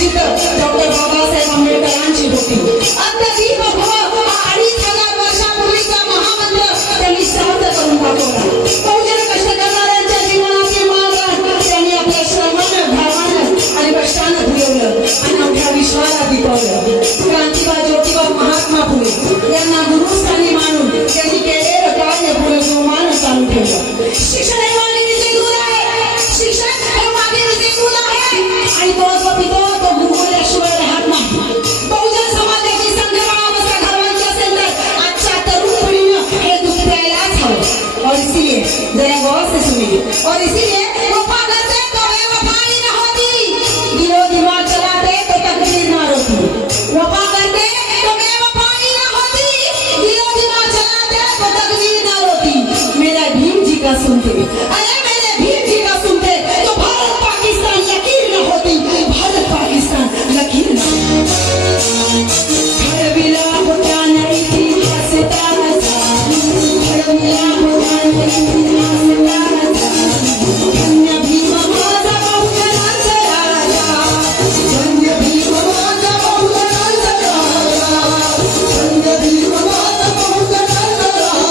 जिथं डॉक्टर बाबासाहेब आंबेडकरांची होती. अत्यधिक भव 2500 वर्षापूर्वीचा महामंत्र त्यांनी सार्थ करून दाखवला. बहुजन कष्ट करणाऱ्यांच्या जीवनाची मागण त्यांनी आपल्या श्रमानं, घामानं आणि कष्टानं फुलवलं आणि अवघ्या विश्वाला दिपवलं. क्रांतिबा ज्योतिबा महात्मा फुले यांना गुरुस्थानी मानून त्यांनी केलेलं कार्य पुढे जोमानं चालू ठेवलं. शिक्षण हे मानवीचे गुण आहे. शिक्षण हे मानवीचे गुण आहे आणि तो जो पितो तो गुरुशिवाय राहत नाही. बहुजन समाजाची संघटनावस्था घडवायची असेल तर आजच्या तरुण पिढीनं हे दुःख द्यायलाच हवं. और इसीलिए जरा गौर से सुनिए. और इसीलिए वफा करते तो बेवफाई न होती, दिलो दिमाग चलाते तो तकदीर न रोती. वफा करते तो बेवफाई न होती, दिलो दिमाग चलाते तो तकदीर न रोती. मेरा भीम जी का सुनते, अरे मेरे भीम जी का सुनते तो भारत पाकिस्तान लकीर न होती. भारत पाकिस्तान लकीर न होती. हरविला होता नहीं थी हंसता हंसा, हरविला होता नहीं थी हंसता हंसा. धन्य भीम माझा बहुजनांचा राजा, धन्य भीम माझा बहुजनांचा राजा, धन्य भीम माझा बहुजनांचा राजा.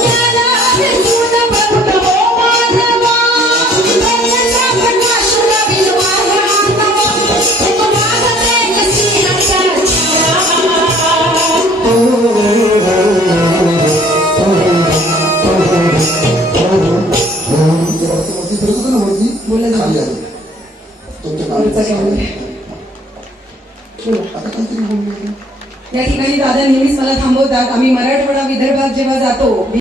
ज्ञानाने सून भक्त हो मानवा, धन्यचा प्रकाश नवीन वाहनावा, एक मागते एक सिंहाचा या ठिकाणी दादा नेहमीच मला थांबवतात. आम्ही मराठवाडा विदर्भात जेव्हा जातो